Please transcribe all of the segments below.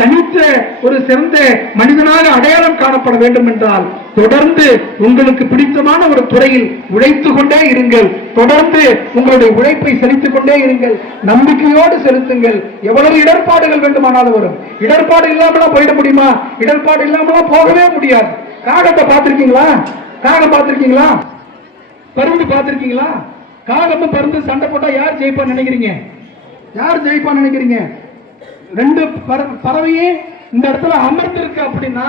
தனித்த ஒரு சிறந்த மனிதனாக அடையாளம் காணப்பட வேண்டும் என்றால் தொடர்ந்து உங்களுக்கு பிடித்தமான ஒரு துறையில் உழைத்துக் கொண்டே இருங்கள். தொடர்ந்து உங்களுடைய உழைப்பை செலுத்திக் கொண்டே இருங்கள். நம்பிக்கையோடு செலுத்துங்கள். எவ்வளவு இடர்பாடுகள் வேண்டுமானாலும் வரும். இடர்பாடு இல்லாமலாம் போயிட முடியுமா? இடர்பாடு இல்லாமலாம் போகவே முடியாது. காகத்தை பார்த்திருக்கீங்களா? காகம் பார்த்திருக்கீங்களா? பருந்து பார்த்திருக்கீங்களா? காகமும் பருந்து சண்டை போட்டா யார் ஜெயிப்பான்னு நினைக்கிறீங்க? யார் ஜெயிப்பான்னு நினைக்கிறீங்க? ரெண்டு பறவையே இந்த இடத்துல அமர்ந்து இருக்கு அப்படின்னா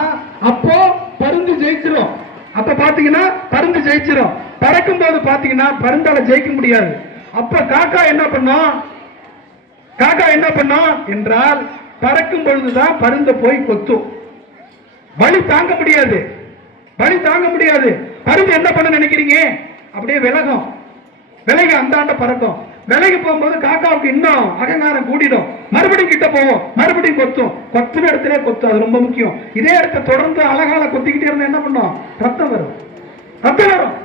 அப்போ பருந்து ஜெயிச்சிரும். அப்ப பாத்தீங்கன்னா பருந்து ஜெயிச்சிரும். பறக்கும் போது பாத்தீங்கன்னா பருந்தால ஜெயிக்க முடியாது. அப்ப காக்கா என்ன பண்ணும்? காக்கா என்ன பண்ணும் என்றால் பறக்கும் பொழுதுதான் பருந்த போய் கொத்தும். வலி தாங்க முடியாது. வலி தாங்க முடியாது. பருந்து என்ன பண்ண நினைக்கிறீங்க? அப்படியே விலகும். விலகி அந்தாண்ட பறக்கும். விலகி போகும்போது காக்காவுக்கு இன்னும் அகங்காரம் கூடிடும். மறுபடியும் கிட்ட போவோம். மறுபடியும் கொத்தும். கொத்துன இடத்துல கொத்தும். அது ரொம்ப முக்கியம். இதே இடத்த தொடர்ந்து அழகால கொத்திக்கிட்டே இருந்தா என்ன பண்ணும்? ரத்தம் வரும். ரத்தம் வரும்.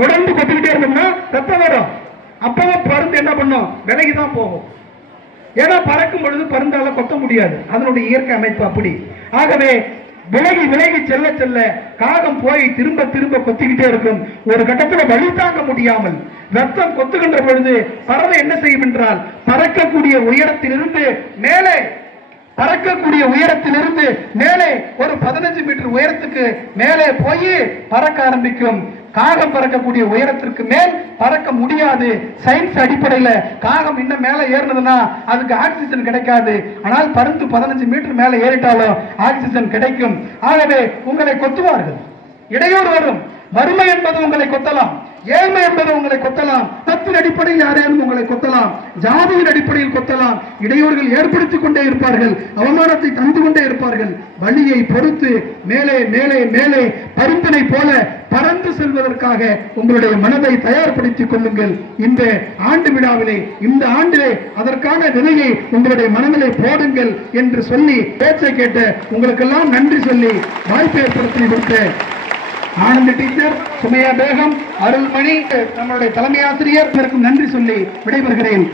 தொடர்ந்து கொத்திக்கிட்டே இருந்தோம்னா ரத்தம் வரும். அப்பவும் பருந்து என்ன பண்ணும்? விலகிதான் போகும். ஏன்னா பறக்கும் பொழுது பருந்தால கொத்த முடியாது. அதனுடைய இயற்கை அமைப்பு அப்படி. ஆகவே விலகி விலகி செல்ல செல்ல காகம் போய் திரும்ப திரும்ப கொத்திக்கிட்டே இருக்கும். ஒரு கட்டத்தில் வலி தாங்க முடியாமல் ரத்தம் கொத்துகின்ற பொழுது பறவை என்ன செய்யும் என்றால் பறக்கக்கூடிய உயரத்திலிருந்து மேலே மேலே ஒரு 15 மீட்டர் உயரத்துக்கு மேலே போய் பறக்க ஆரம்பிக்கும். காகம் பறக்கக்கூடிய உயரத்திற்கு மேல் பறக்க முடியாது. சயின்ஸ் அடிப்படையில் காகம் இன்னும் மேலே ஏறினதுன்னா அதுக்கு ஆக்சிஜன் கிடைக்காது. ஆனால் பருந்து 15 மீட்டர் மேலே ஏறிட்டாலும் ஆக்சிஜன் கிடைக்கும். ஆகவே உங்களை கொத்துவார்கள். இடையூறு வரும். வறுமை என்பது உங்களை கொத்தலாம். ஏழ்மை என்பது உங்களை கொத்தலாம். தத்தின் அடிப்படையில் யாரேனும் உங்களை கொத்தலாம். ஜாதியின் அடிப்படையில் கொத்தலாம். இடையூறுகள் ஏற்படுத்திக் கொண்டே இருப்பார்கள். அவமானத்தை தந்து கொண்டே இருப்பார்கள். வழியை பொறுத்து மேலே மேலே மேலே பருந்தினை போல பறந்து செல்வதற்காக உங்களுடைய மனதை தயார்படுத்திக் கொள்ளுங்கள். இந்த ஆண்டு விழாவிலே இந்த ஆண்டிலே அதற்கான நிலையை உங்களுடைய மனநிலை போடுங்கள் என்று சொல்லி பேச்சை கேட்ட உங்களுக்கெல்லாம் நன்றி சொல்லி வாய்ப்பு ஏற்படுத்தி கொடுத்த ஆனந்த டீச்சர், சுமையா பேகம், அருள்மணி, நம்மளுடைய தலைமை ஆசிரியர் நன்றி சொல்லி விடைபெறுகிறேன்.